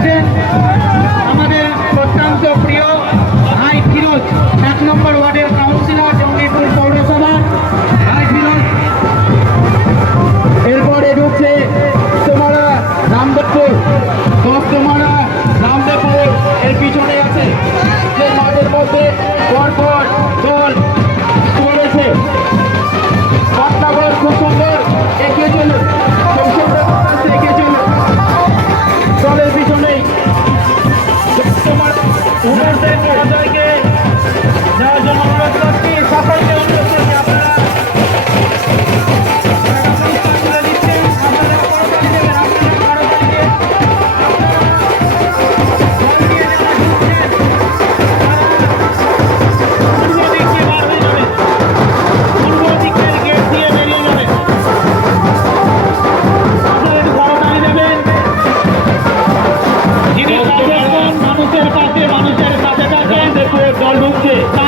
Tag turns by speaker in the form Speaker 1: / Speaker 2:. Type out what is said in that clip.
Speaker 1: যাচ্ছেন আমাদের অত্যন্ত প্রিয় ভাই ফিরোজ, এক নম্বর ওয়ার্ডের কাউন্সিলর, জঙ্গিপুর পৌরসভা। ভাই
Speaker 2: ফিরোজ, এরপরে ঢুকছে তোমারা রামদেবপুর। তোমারা রামদেবপুর, এর পিছনে আছে। যে মাঠের মধ্যে পরপর Urusan. 이렇게